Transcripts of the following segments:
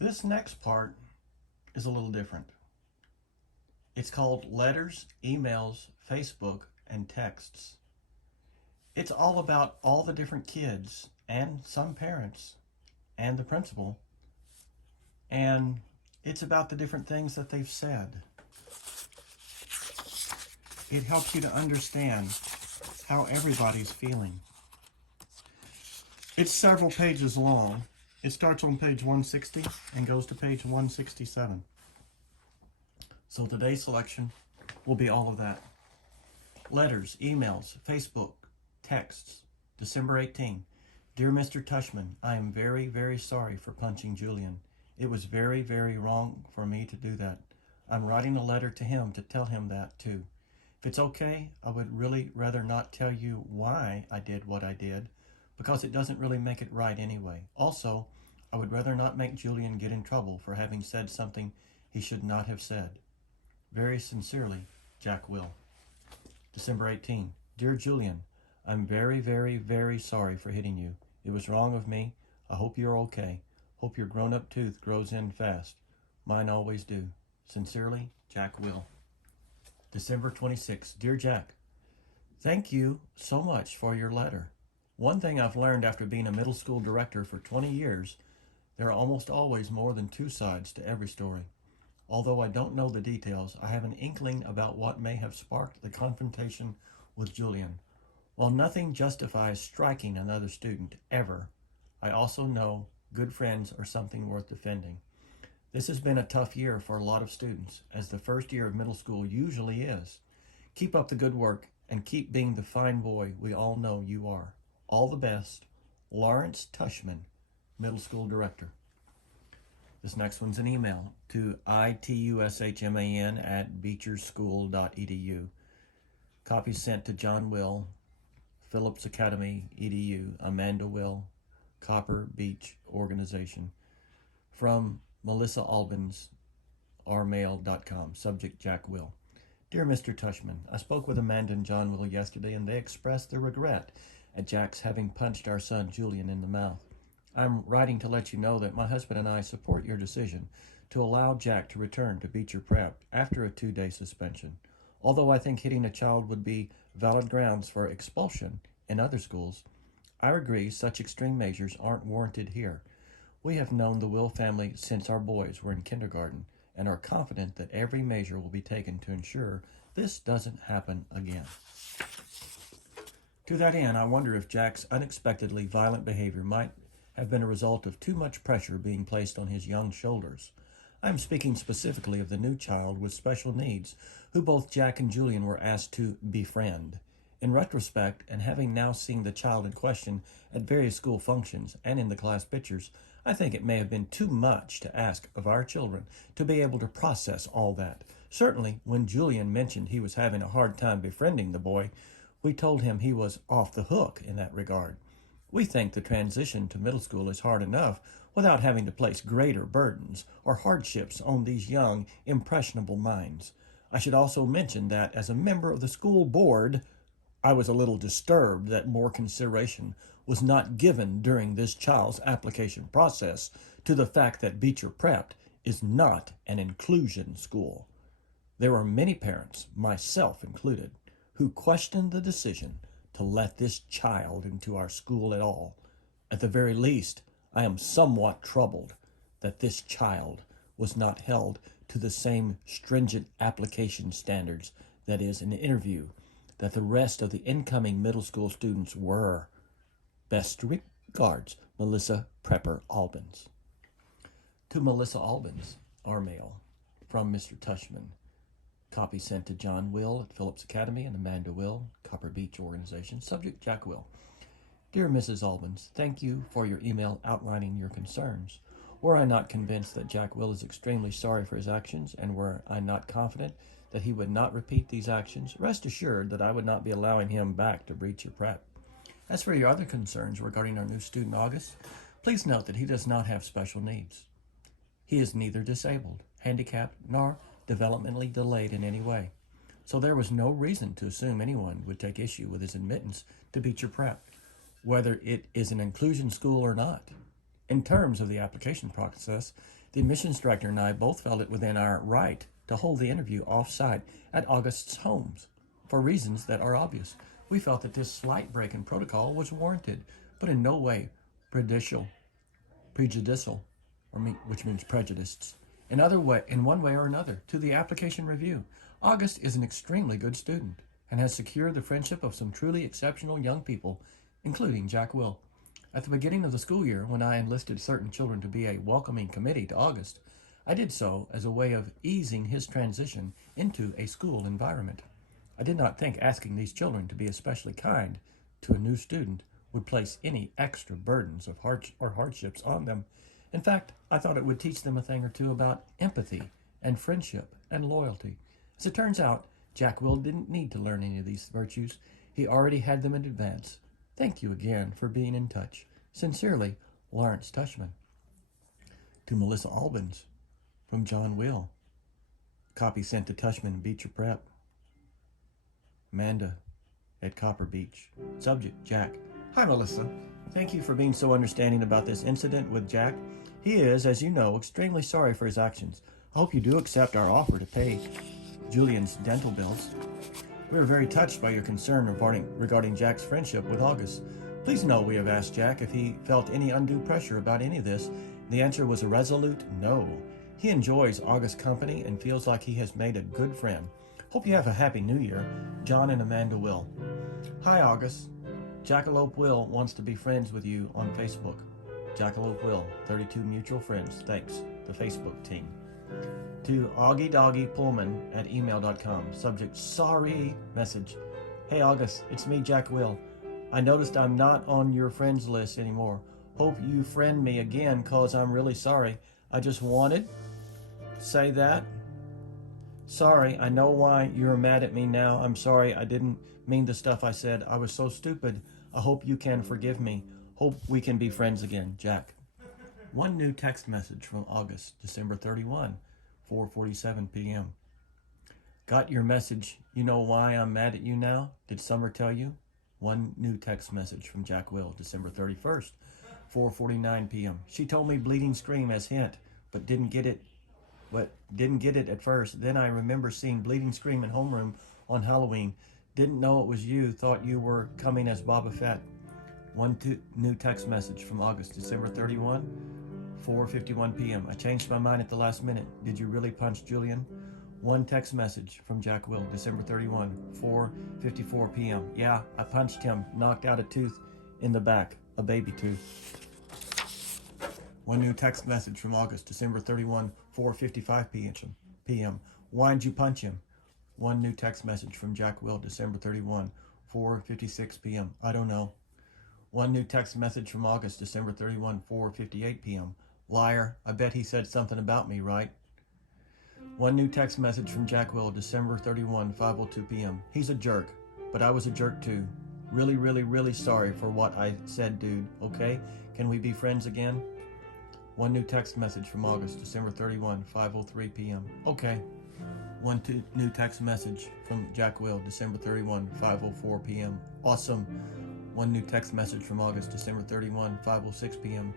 This next part is a little different. It's called Letters, Emails, Facebook, and Texts. It's all about all the different kids and some parents and the principal, and it's about the different things that they've said. It helps you to understand how everybody's feeling. It's several pages long. It starts on page 160 and goes to page 167. So today's selection will be all of that. Letters, emails, Facebook, texts, December 18. Dear Mr. Tushman, I am very, very sorry for punching Julian. It was very, very wrong for me to do that. I'm writing a letter to him to tell him that too. If it's okay, I would really rather not tell you why I did what I did, because it doesn't really make it right anyway. Also, I would rather not make Julian get in trouble for having said something he should not have said. Very sincerely, Jack Will. December 18. Dear Julian, I'm very, very, very sorry for hitting you. It was wrong of me. I hope you're okay. Hope your grown-up tooth grows in fast. Mine always do. Sincerely, Jack Will. December 26. Dear Jack, thank you so much for your letter. One thing I've learned after being a middle school director for 20 years, there are almost always more than two sides to every story. Although I don't know the details, I have an inkling about what may have sparked the confrontation with Julian. While nothing justifies striking another student, ever, I also know good friends are something worth defending. This has been a tough year for a lot of students, as the first year of middle school usually is. Keep up the good work and keep being the fine boy we all know you are. All the best, Lawrence Tushman, Middle School Director. This next one's an email to itushman@beecherschool.edu. Copy sent to John Will, Phillips Academy, EDU, Amanda Will, Copper Beach Organization. From Melissa Albans, rmail.com. Subject, Jack Will. Dear Mr. Tushman, I spoke with Amanda and John Will yesterday, and they expressed their regret at Jack's having punched our son Julian in the mouth. I'm writing to let you know that my husband and I support your decision to allow Jack to return to Beecher Prep after a 2-day suspension. Although I think hitting a child would be valid grounds for expulsion in other schools, I agree such extreme measures aren't warranted here. We have known the Will family since our boys were in kindergarten and are confident that every measure will be taken to ensure this doesn't happen again. To that end, I wonder if Jack's unexpectedly violent behavior might have been a result of too much pressure being placed on his young shoulders. I am speaking specifically of the new child with special needs, who both Jack and Julian were asked to befriend. In retrospect, and having now seen the child in question at various school functions and in the class pictures, I think it may have been too much to ask of our children to be able to process all that. Certainly, when Julian mentioned he was having a hard time befriending the boy, we told him he was off the hook in that regard. We think the transition to middle school is hard enough without having to place greater burdens or hardships on these young, impressionable minds. I should also mention that as a member of the school board, I was a little disturbed that more consideration was not given during this child's application process to the fact that Beecher Prep is not an inclusion school. There are many parents, myself included, who questioned the decision to let this child into our school at all. At the very least, I am somewhat troubled that this child was not held to the same stringent application standards, that is, an interview, that the rest of the incoming middle school students were. Best regards, Melissa Prepper Albans. To Melissa Albans, our mail, from Mr. Tushman. Copy sent to John Will at Phillips Academy and Amanda Will, Copper Beach Organization. Subject, Jack Will. Dear Mrs. Albans, thank you for your email outlining your concerns. Were I not convinced that Jack Will is extremely sorry for his actions, and were I not confident that he would not repeat these actions, rest assured that I would not be allowing him back to Beecher Prep. As for your other concerns regarding our new student August, please note that he does not have special needs. He is neither disabled, handicapped, nor developmentally delayed in any way. So there was no reason to assume anyone would take issue with his admittance to Beecher Prep, whether it is an inclusion school or not. In terms of the application process, the admissions director and I both felt it within our right to hold the interview off-site at August's homes. For reasons that are obvious, we felt that this slight break in protocol was warranted, but in no way prejudicial, which means prejudiced, in one way or another, to the application review. August is an extremely good student and has secured the friendship of some truly exceptional young people, including Jack Will. At the beginning of the school year, when I enlisted certain children to be a welcoming committee to August, I did so as a way of easing his transition into a school environment. I did not think asking these children to be especially kind to a new student would place any extra burdens of hardships on them. In fact, I thought it would teach them a thing or two about empathy and friendship and loyalty. As it turns out, Jack Will didn't need to learn any of these virtues. He already had them in advance. Thank you again for being in touch. Sincerely, Lawrence Tushman. To Melissa Albans, from John Will. Copy sent to Tushman, Beecher Prep. Amanda at Copper Beach. Subject, Jack. Hi, Melissa. Thank you for being so understanding about this incident with Jack. He is, as you know, extremely sorry for his actions. I hope you do accept our offer to pay Julian's dental bills. We are very touched by your concern regarding Jack's friendship with August. Please know we have asked Jack if he felt any undue pressure about any of this. The answer was a resolute no. He enjoys August's company and feels like he has made a good friend. Hope you have a happy new year. John and Amanda Will. Hi, August. Jackalope Will wants to be friends with you on Facebook. Jackalope Will, 32 mutual friends. Thanks, the Facebook team. To Augie Doggy Pullman at email.com. Subject, sorry, message. Hey, August, it's me, Jack Will. I noticed I'm not on your friends list anymore. Hope you friend me again, cause I'm really sorry. I just wanted to say that. Sorry, I know why you're mad at me now. I'm sorry, I didn't mean the stuff I said. I was so stupid. I hope you can forgive me. Hope we can be friends again, Jack. One new text message from August, December 31, 4:47 p.m. Got your message. You know why I'm mad at you now? Did Summer tell you? One new text message from Jack Will, December 31st, 4:49 p.m. She told me bleeding scream as hint, but didn't get it at first. Then I remember seeing bleeding scream in homeroom on Halloween. Didn't know it was you. Thought you were coming as Boba Fett. New text message from August, December 31, 4:51 p.m. I changed my mind at the last minute. Did you really punch Julian? One text message from Jack Will, December 31, 4:54 p.m. Yeah, I punched him, knocked out a tooth in the back, a baby tooth. One new text message from August, December 31, 4:55 p.m. Why'd you punch him? One new text message from Jack Will, December 31, 4:56 p.m. I don't know. One new text message from August, December 31, 4:58 p.m. Liar, I bet he said something about me, right? One new text message from Jack Will, December 31, 5:02 p.m. He's a jerk, but I was a jerk too. Really, really, really sorry for what I said, dude, okay? Can we be friends again? One new text message from August, December 31, 5:03 p.m. Okay. One new text message from Jack Will, December 31, 5:04 p.m. Awesome. One new text message from August, December 31, 5:06 p.m.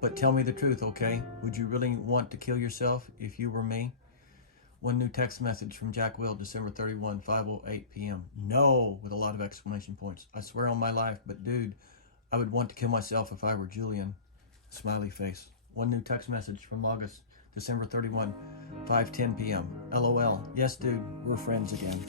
But tell me the truth, okay? Would you really want to kill yourself if you were me? One new text message from Jack Will, December 31, 5:08 p.m. No, with a lot of exclamation points. I swear on my life, but dude, I would want to kill myself if I were Julian. Smiley face. One new text message from August, December 31, 5:10 p.m. LOL. Yes, dude, we're friends again.